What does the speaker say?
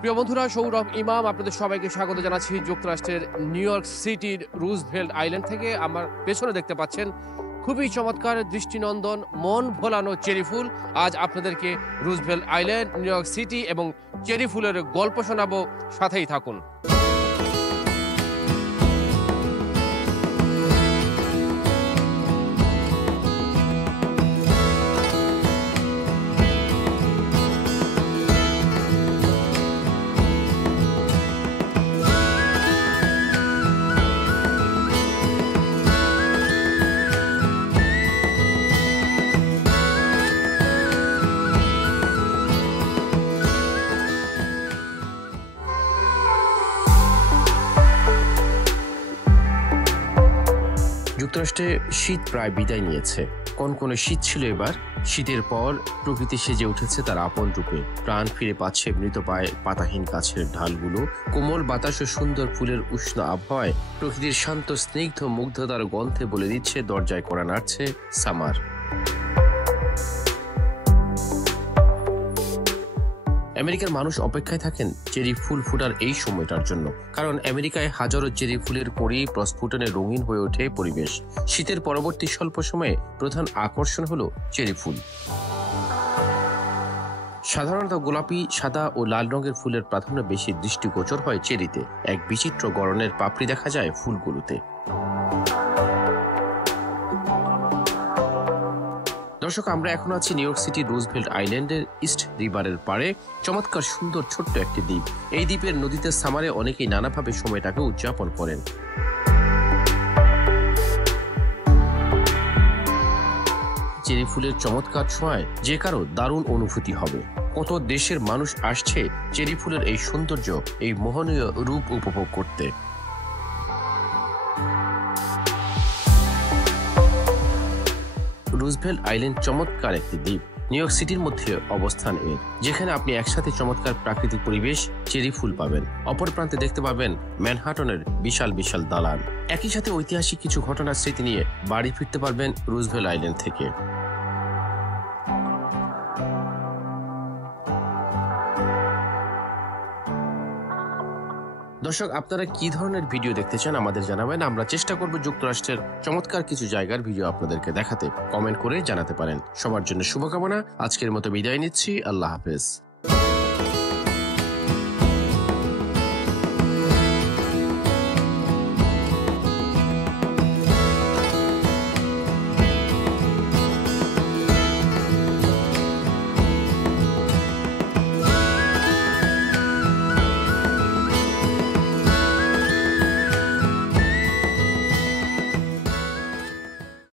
প্রিয় বন্ধুরা, সৌরভ ইমাম আপনাদের সবাইকে স্বাগত জানাচ্ছি যুক্তরাষ্ট্রের নিউ ইয়র্ক সিটির রুজভেল্ট আইল্যান্ড থেকে। আমার পেছনে দেখতে পাচ্ছেন খুবই চমৎকার দৃষ্টিনন্দন মন ভোলানো চেরি ফুল। আজ আপনাদেরকে Roosevelt island, new York city এবং চেরি ফুলের গল্প শোনাবো, সাথেই থাকুন। যুক্তরাষ্ট্রে শীত প্রায় বিদায় নিয়েছে। কনকনে শীত ছিল এবার। শীতের পর প্রকৃতি সেজে উঠেছে তার আপন রূপে। প্রাণ ফিরে পাচ্ছে মৃতপ্রায় পাতাহীন গাছের ঢালগুলো। কোমল বাতাস ও সুন্দর ফুলের উষ্ণ আবহাওয়ায় প্রকৃতির শান্ত স্নিগ্ধ মুগ্ধতার গন্ধে বলে দিচ্ছে দরজায় কড়া নাড়ছে সামার। আমেরিকার মানুষ অপেক্ষায় থাকেন চেরি ফুল ফোটার এই সময়টার জন্য, কারণ আমেরিকায় হাজারো চেরি ফুলের পরই প্রস্ফুটনে রঙিন হয়ে ওঠে পরিবেশ। শীতের পরবর্তী স্বল্প সময়ে প্রধান আকর্ষণ হলো চেরি ফুল। সাধারণত গোলাপি, সাদা ও লাল রঙের ফুলের প্রাধান্য বেশি দৃষ্টিগোচর হয় চেরিতে। এক বিচিত্র গড়নের পাপড়ি দেখা যায় ফুলগুলোতে। দর্শক, আমরা এখন আছি নিউ ইয়র্ক সিটির রুজভেল্ট আইল্যান্ডের ইস্ট রিভারের পাড়ে। চমৎকার সুন্দর ছোট্ট একটি দ্বীপ। এই দ্বীপের নদীতে সামারে অনেকেই নানাভাবে সময়টাকে উদযাপন করেন। চেরি ফুলের চমৎকার ছোঁয়ায় যে কারো দারুণ অনুভূতি হবে। কত দেশের মানুষ আসছে চেরি ফুলের এই সৌন্দর্য, এই মোহনীয় রূপ উপভোগ করতে। রুজভেল্ট আইল্যান্ড চমৎকার একটি দ্বীপ। নিউ ইয়র্ক সিটির মধ্যে অবস্থান এর, যেখানে আপনি একসাথে চমৎকার প্রাকৃতিক পরিবেশ, চেরি ফুল পাবেন, অপর প্রান্তে দেখতে পাবেন ম্যানহাটনের বিশাল বিশাল দালান। একই সাথে ঐতিহাসিক কিছু ঘটনার স্মৃতি নিয়ে বাড়ি ফিরতে পারবেন রুজভেল্ট আইল্যান্ড থেকে। দর্শক, আপনারা কি ধরনের ভিডিও দেখতে চান আমাদের জানাবেন। আমরা চেষ্টা করব যুক্তরাষ্ট্রের চমৎকার কিছু জায়গার ভিডিও আপনাদেরকে দেখাতে। কমেন্ট করে জানাতে পারেন। সবার জন্য শুভকামনা। আজকের মতো বিদায় নিচ্ছি। আল্লাহ হাফেজ।